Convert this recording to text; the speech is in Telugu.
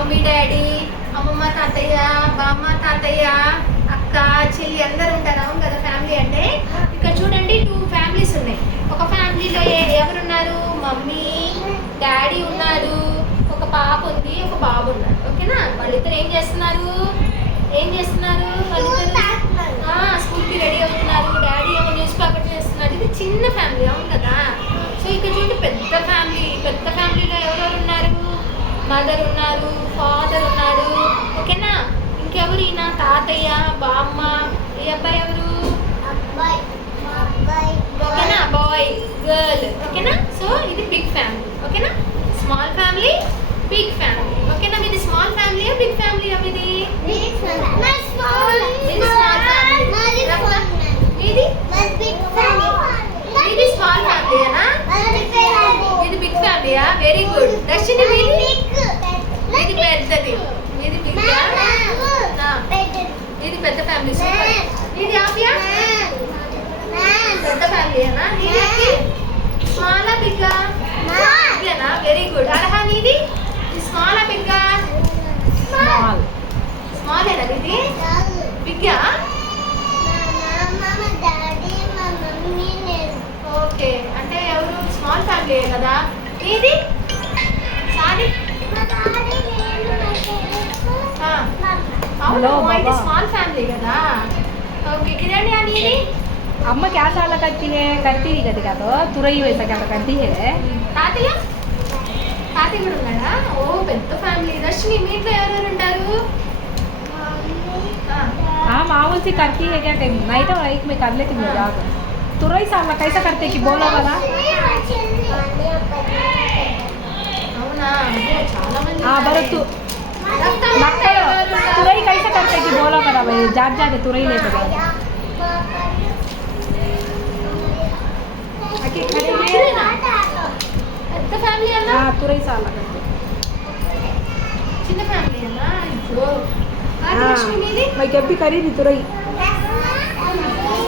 మమ్మీ డాడీ, అమ్మమ్మ తాతయ్య, బామ్మ తాతయ్య, అక్క చెల్లి అందరు ఉంటారు. అవును కదా ఫ్యామిలీ అంటే. ఇక్కడ చూడండి 2 ఫ్యామిలీస్ ఉన్నాయి. ఒక ఫ్యామిలీలో ఎవరున్నారు? మమ్మీ డాడీ ఉన్నారు, ఒక పాప ఉంది, ఒక బాబు ఉన్నారు. ఓకేనా? వాళ్ళిద్దరు ఏం చేస్తున్నారు? స్కూల్కి రెడీ అవుతున్నారు. డాడీ ఏమో న్యూస్ పేపర్ చేస్తున్నారు. ఇది చిన్న ఫ్యామిలీ, అవును కదా. సో ఇక్కడ చూడండి పెద్ద ఫ్యామిలీలో ఎవరెవరు ఉన్నారు? మదర్ ఉన్నారు, ఫాదర్ ఉన్నాడు. ఓకేనా? ఇంకెవరు? ఈయన తాతయ్య, బామ్మ. ఈ అబ్బాయి ఎవరు? ఓకేనా? Boy, girl. ఓకేనా? సో ఇది బిగ్ ఫ్యామిలీ. ఓకేనా? Small family, big family. ఓకేనా? మీది స్మాల్ ఫ్యామిలీ, బిగ్ ఫ్యామిలీ? మీది మీది స్మాల్ ఫ్యామిలీనా? మీది బిగ్ ఫ్యామిలీయా? Very good. దర్శిని మీది పెద్దది. మీది బిగ్, మీది పెద్ద ఫ్యామిలీ. మీది ఆఫియా పెద్ద ఫ్యామిలీనా? మీది స్మాలా బిగ్గా? బిగ్గేనా? Very good. అర్హా నీది స్మాలా బిగ్గా? స్మాలేనా నీది? బిగ్గా? ఓకే, అంటే ఎవరు స్మాల్ ఫ్యామిలీ కదా. నీది సారీ అవును, అయితే స్మాల్ ఫ్యామిలీ కదా. ओके किरण यानी है अम्मा क्या साल करती है का तो तुरई वैसा क्या करती है తాతయ్య తాతయ్య కూడా ఉన్నాడా? ఓ పెద్ద ఫ్యామిలీ. రష్మి మీ ఇంట్లో ఎవరెవరు ఉంటారు? हाँ मामूल सी करती है क्या टाइम नहीं तो एक में कर लेती हूँ जाकर तुरई साल कैसा करते कि बोलो वाला అవునా? చాలా మంది. हाँ बरं तू तुरई कैसा करते कि बोलो करा भाई जाट जाते तुरई लेते పెద్ద ఫ్యామిలీ అన్నా? हाँ तुरई साल करते చిన్న ఫ్యామిలీ అన్నా? ఇప్పుడు हाँ मैं कभी करी नहीं तुरई